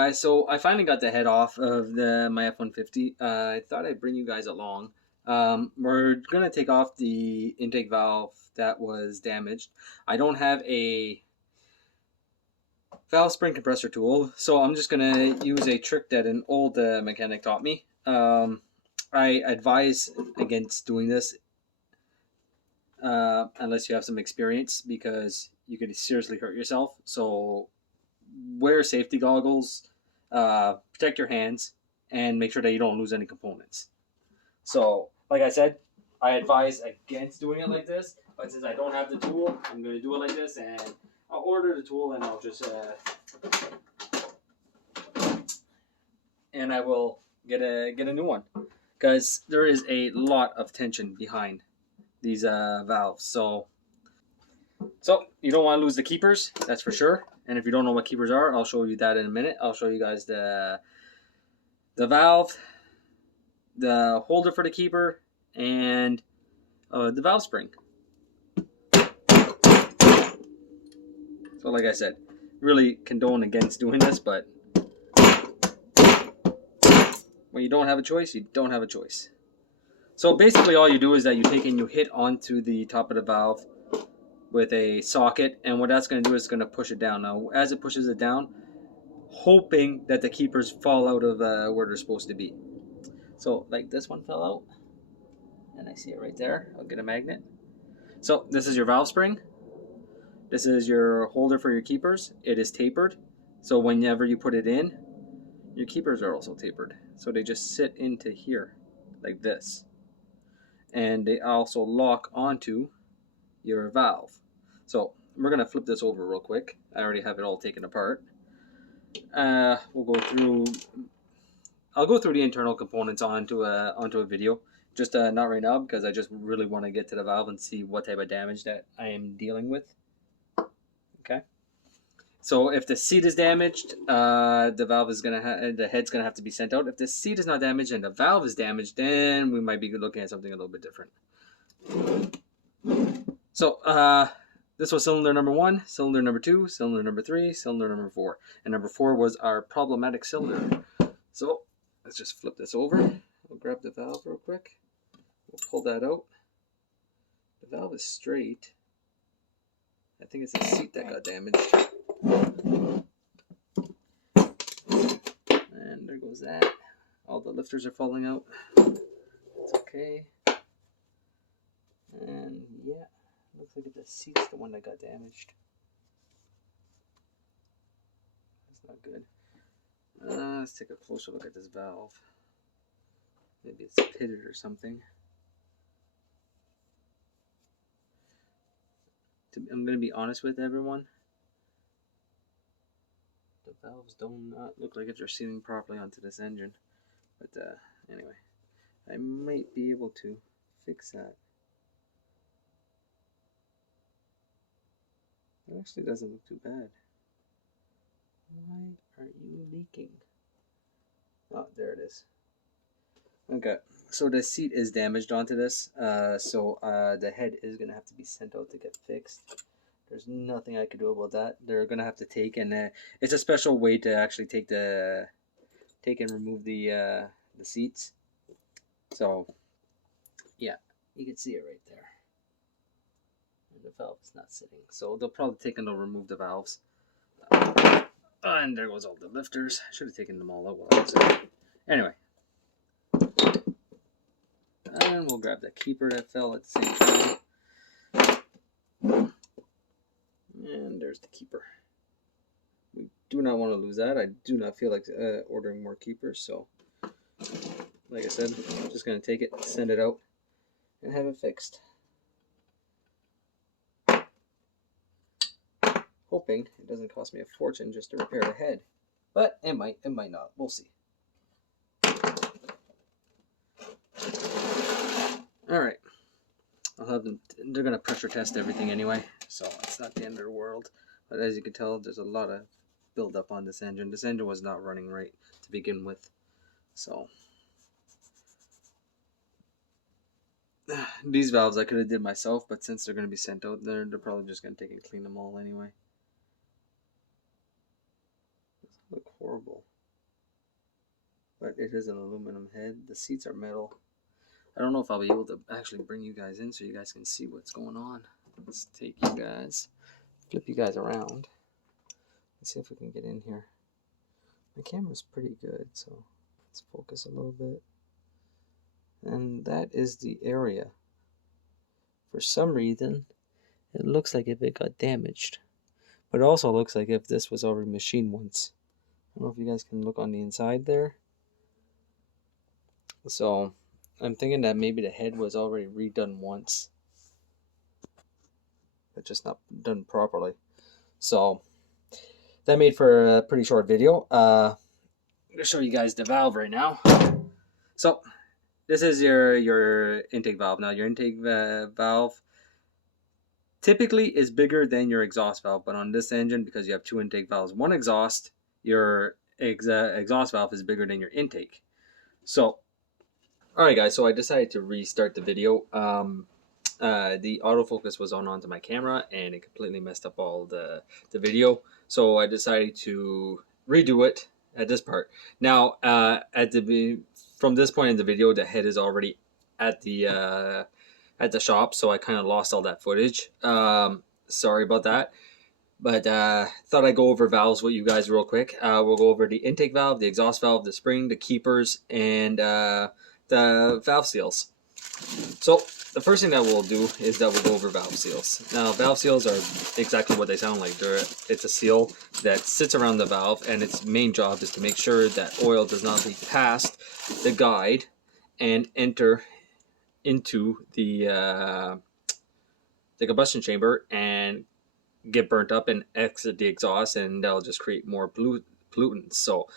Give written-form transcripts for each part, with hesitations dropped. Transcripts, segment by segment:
guys, so I finally got the head off of my F-150. I thought I'd bring you guys along. We're going to take off the intake valve that was damaged. I don't have a valve spring compressor tool, so I'm just going to use a trick that an old mechanic taught me. I advise against doing this unless you have some experience, because you could seriously hurt yourself. So wear safety goggles, protect your hands, and make sure that you don't lose any components. So, like I said, I advise against doing it like this, but since I don't have the tool, I'm going to do it like this, and I'll order the tool, and I'll just, and I will get a new one, because there is a lot of tension behind these valves. So you don't want to lose the keepers, that's for sure. And if you don't know what keepers are, I'll show you that in a minute. I'll show you guys the valve, the holder for the keeper, and the valve spring. So like I said, really condone against doing this, but when you don't have a choice, you don't have a choice. So basically all you do is that you take and you hit onto the top of the valve with a socket, and what that's going to do is going to push it down. Now, as it pushes it down, hoping that the keepers fall out of where they're supposed to be. So, like this one fell out, and I see it right there. I'll get a magnet. So, this is your valve spring. This is your holder for your keepers. It is tapered, so whenever you put it in, your keepers are also tapered. So they just sit into here, like this. And they also lock onto your valve. So we're gonna flip this over real quick. I already have it all taken apart. We'll go through. I'll go through the internal components onto a video. Just not right now, because I just really want to get to the valve and see what type of damage that I am dealing with. Okay. So if the seat is damaged, the valve is the head's gonna have to be sent out. If the seat is not damaged and the valve is damaged, then we might be looking at something a little bit different. So this was cylinder number 1, cylinder number 2, cylinder number 3, cylinder number 4. And number 4 was our problematic cylinder. So let's just flip this over. We'll grab the valve real quick. We'll pull that out. The valve is straight. I think it's the seat that got damaged. And there goes that. All the lifters are falling out. It's okay. And yeah. Looks like the seat's the one that got damaged. That's not good. Let's take a closer look at this valve. Maybe it's pitted or something. I'm going to be honest with everyone. The valves do not look like it's receiving properly onto this engine. But anyway, I might be able to fix that. It actually doesn't look too bad. Why are you leaking? Oh, there it is. Okay, so the seat is damaged onto this, so the head is going to have to be sent out to get fixed. There's nothing I could do about that. They're going to have to take, and it's a special way to actually take and remove the seats. So, yeah, you can see it right there. The valve is not sitting, so they'll probably take and they'll remove the valves. And there goes all the lifters. I should have taken them all out while I was there. Anyway, and we'll grab the keeper that fell at the same time. And there's the keeper. We do not want to lose that. I do not feel like ordering more keepers, so like I said, I'm just going to take it, send it out, and have it fixed. Hoping it doesn't cost me a fortune just to repair the head, but it might not. We'll see. All right, I'll have them. They're gonna pressure test everything anyway, so it's not the end of the world. But as you can tell, there's a lot of buildup on this engine. This engine was not running right to begin with, so these valves I could have did myself, but since they're gonna be sent out, they're probably just gonna take and clean them all anyway. Look horrible. but it is an aluminum head. The seats are metal. I don't know if I'll be able to actually bring you guys in so you guys can see what's going on. Let's take you guys, flip you guys around. Let's see if we can get in here. My camera's pretty good, so let's focus a little bit. And that is the area. For some reason, it looks like if it got damaged. But it also looks like if this was already machined once. I don't know if you guys can look on the inside there. So I'm thinking that maybe the head was already redone once, but just not done properly. So that made for a pretty short video. I'm gonna show you guys the valve right now. So this is your intake valve. Now your intake valve typically is bigger than your exhaust valve, but on this engine, because you have two intake valves, one exhaust, your exhaust valve is bigger than your intake. So, alright guys, so I decided to restart the video. The autofocus was onto my camera and it completely messed up all the video. So I decided to redo it at this part. Now, from this point in the video, the head is already at the shop, so I kind of lost all that footage. Sorry about that. But thought I'd go over valves with you guys real quick. We'll go over the intake valve, the exhaust valve, the spring, the keepers, and the valve seals. So the first thing that we'll do is that we'll go over valve seals. Now, valve seals are exactly what they sound like. It's a seal that sits around the valve, and its main job is to make sure that oil does not leak past the guide and enter into the combustion chamber and get burnt up and exit the exhaust, and that'll just create more pollutants. So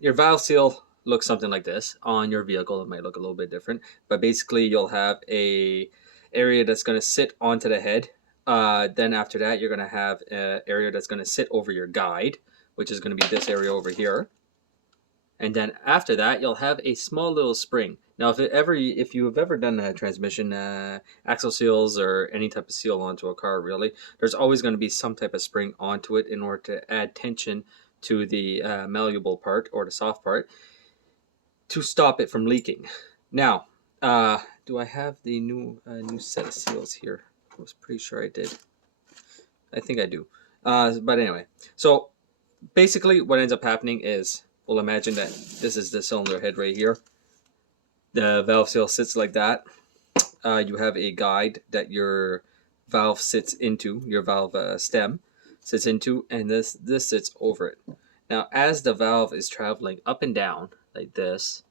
your valve seal looks something like this. On your vehicle it might look a little bit different, but basically you'll have a area that's going to sit onto the head. Then after that you're going to have an area that's going to sit over your guide, which is going to be this area over here. And then after that you'll have a small little spring. Now if you have ever done a transmission axle seals or any type of seal onto a car, really, there's always going to be some type of spring onto it in order to add tension to the malleable part or the soft part to stop it from leaking. Now, do I have the new set of seals here? I was pretty sure I did. I think I do. But anyway, so basically what ends up happening is, well, imagine that this is the cylinder head right here. The valve seal sits like that. You have a guide that your valve sits into, your valve stem sits into, and this sits over it. Now, as the valve is traveling up and down like this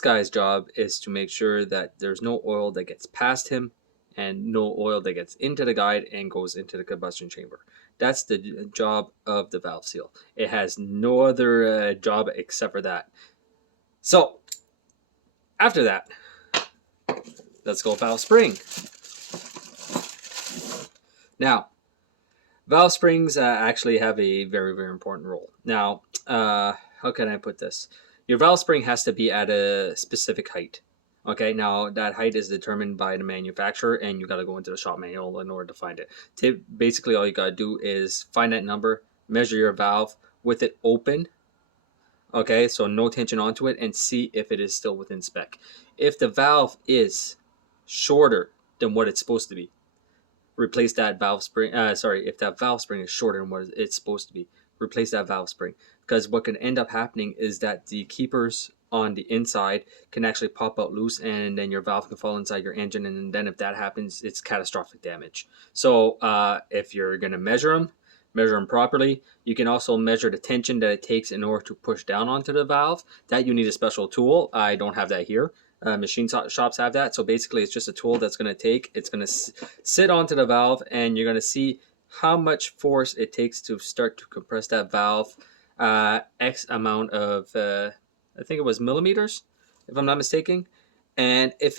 guy's job is to make sure that there's no oil that gets past him and no oil that gets into the guide and goes into the combustion chamber. That's the job of the valve seal. It has no other job except for that. So, after that, let's go valve spring. Now, valve springs actually have a very, very important role. Now, how can I put this? Your valve spring has to be at a specific height. Okay, now that height is determined by the manufacturer, and you got to go into the shop manual in order to find it. Basically, all you got to do is find that number, measure your valve with it open. Okay, so no tension onto it, and see if it is still within spec. If the valve is shorter than what it's supposed to be, replace that valve spring. If that valve spring is shorter than what it's supposed to be, replace that valve spring. Because what can end up happening is that the keepers on the inside can actually pop out loose, and then your valve can fall inside your engine, and then if that happens, it's catastrophic damage. So if you're going to measure them properly. You can also measure the tension that it takes in order to push down onto the valve. That you need a special tool. I don't have that here. Machine shops have that. So basically it's just a tool that's going to take, it's going to sit onto the valve, and you're going to see how much force it takes to start to compress that valve. X amount of, I think it was millimeters, if I'm not mistaken. And if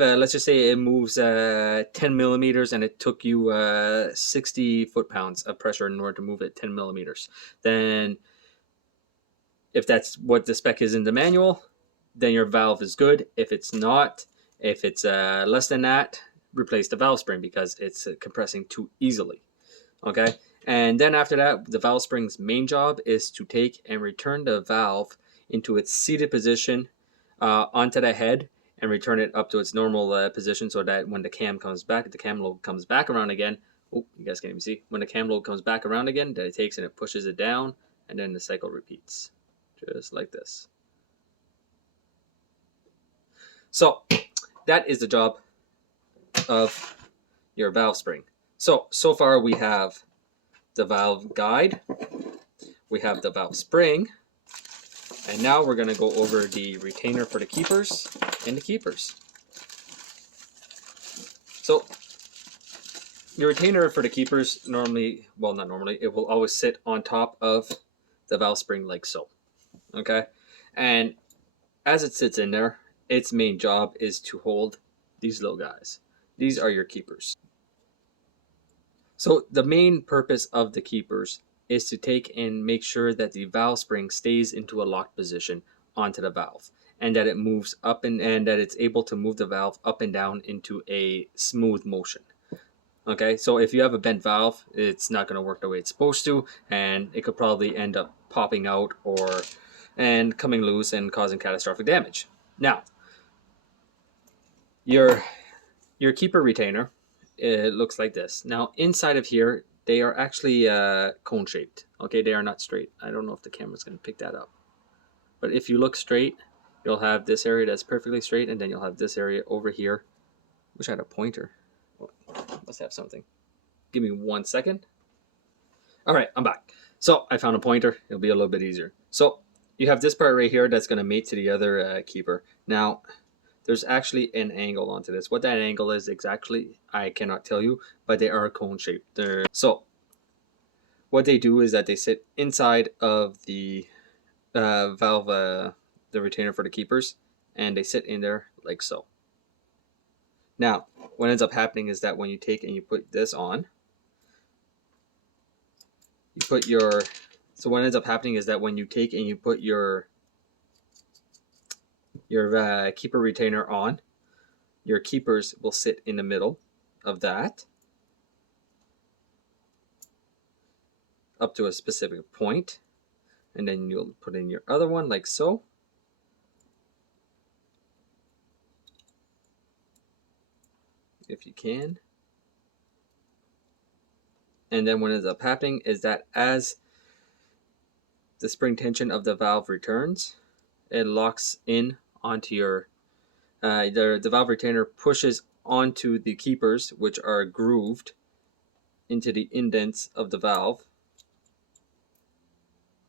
let's just say it moves 10 millimeters and it took you 60 foot-pounds of pressure in order to move it 10 millimeters, then if that's what the spec is in the manual, then your valve is good. If it's not, if it's less than that, replace the valve spring because it's compressing too easily. Okay, And then after that, the valve spring's main job is to take and return the valve into its seated position onto the head, and return it up to its normal position, so that when the cam comes back, the cam lobe comes back around again. Oh, you guys can't even see. When the cam lobe comes back around again, that it takes and it pushes it down, and then the cycle repeats. Just like this. So that is the job of your valve spring. So far we have the valve guide, we have the valve spring, and now we're going to go over the retainer for the keepers and the keepers. So your retainer for the keepers normally, well, not normally, it will always sit on top of the valve spring like so. Okay? And as it sits in there, its main job is to hold these little guys. These are your keepers. So the main purpose of the keepers is to take and make sure that the valve spring stays into a locked position onto the valve, and that it moves up and that it's able to move the valve up and down into a smooth motion. Okay, so if you have a bent valve, it's not going to work the way it's supposed to, and it could probably end up popping out and coming loose and causing catastrophic damage. Now, your keeper retainer, it looks like this. Now, inside of here, they are actually cone shaped. Okay, they are not straight. I don't know if the camera's going to pick that up, but if you look straight, you'll have this area that's perfectly straight, and then you'll have this area over here. Wish I had a pointer. Must have something. Give me 1 second. All right, I'm back. So I found a pointer. It'll be a little bit easier. So you have this part right here that's going to mate to the other keeper. Now, there's actually an angle onto this. What that angle is exactly, I cannot tell you, but they are cone shaped. So what they do is that they sit inside of the valve, the retainer for the keepers, and they sit in there like so. Now, what ends up happening is that when you take and you put this on, you put your, so what ends up happening is that when you take and you put your keeper retainer on, your keepers will sit in the middle of that up to a specific point, and then you'll put in your other one like so. If you can. And then what ends up happening is that as the spring tension of the valve returns, it locks in onto your, the valve retainer pushes onto the keepers, which are grooved into the indents of the valve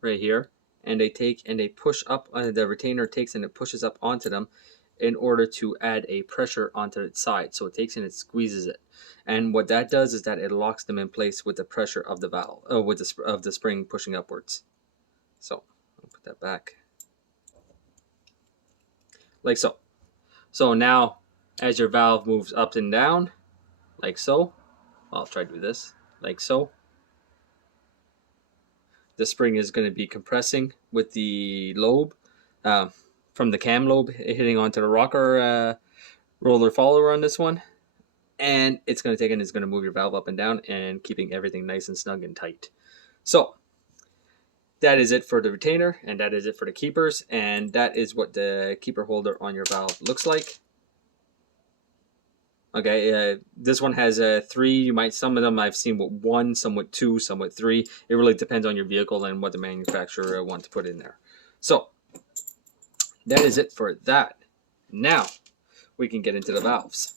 right here, and they take and they push up, the retainer takes and it pushes up onto them in order to add a pressure onto its side. So it takes and it squeezes it, and what that does is that it locks them in place with the pressure of the valve, of the spring pushing upwards. So I'll put that back like so. So now as your valve moves up and down like so, I'll try to do this like so, the spring is going to be compressing with the lobe, from the cam lobe hitting onto the rocker roller follower on this one, and it's going to take and it's going to move your valve up and down and keeping everything nice and snug and tight. So that is it for the retainer, and that is it for the keepers, and that is what the keeper holder on your valve looks like. Okay, this one has 3. You might, some of them I've seen with 1, some with 2, some with 3. It really depends on your vehicle and what the manufacturer wants to put in there. So that is it for that. Now we can get into the valves.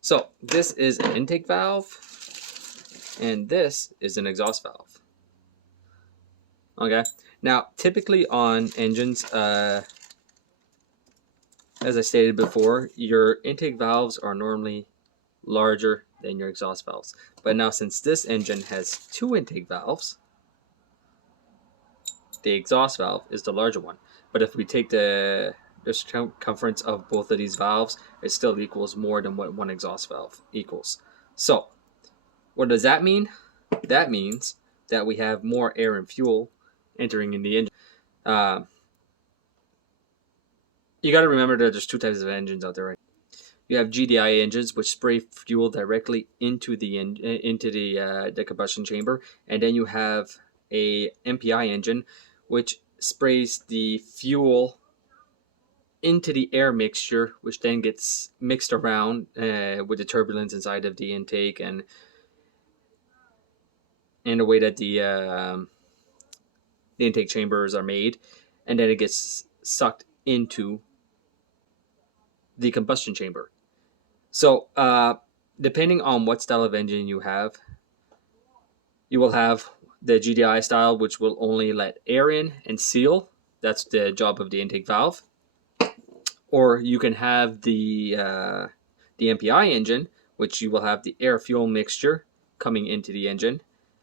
So this is an intake valve, and this is an exhaust valve. Okay, now typically on engines, as I stated before, your intake valves are normally larger than your exhaust valves. But now since this engine has 2 intake valves, the exhaust valve is the larger one. But if we take the circumference of both of these valves, it still equals more than what one exhaust valve equals. So what does that mean? That means that we have more air and fuel entering in the engine. You got to remember that there's 2 types of engines out there, right? You have GDI engines, which spray fuel directly into the combustion chamber, and then you have a MPI engine, which sprays the fuel into the air mixture, which then gets mixed around with the turbulence inside of the intake and the way that the intake chambers are made, and then it gets sucked into the combustion chamber. So, depending on what style of engine you have, you will have the GDI style, which will only let air in and seal. That's the job of the intake valve. Or you can have the MPI engine, which you will have the air fuel mixture coming into the engine,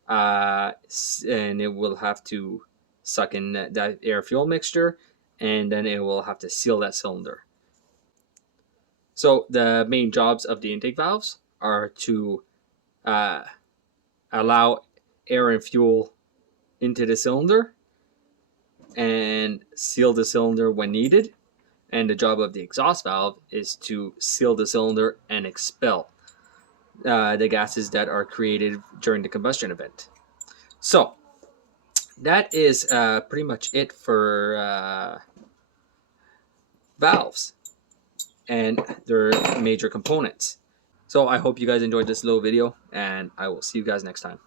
and it will have to suck in that air fuel mixture, and then it will have to seal that cylinder. So the main jobs of the intake valves are to allow air and fuel into the cylinder and seal the cylinder when needed. And the job of the exhaust valve is to seal the cylinder and expel the gases that are created during the combustion event. So that is pretty much it for valves and their major components. So I hope you guys enjoyed this little video, and I will see you guys next time.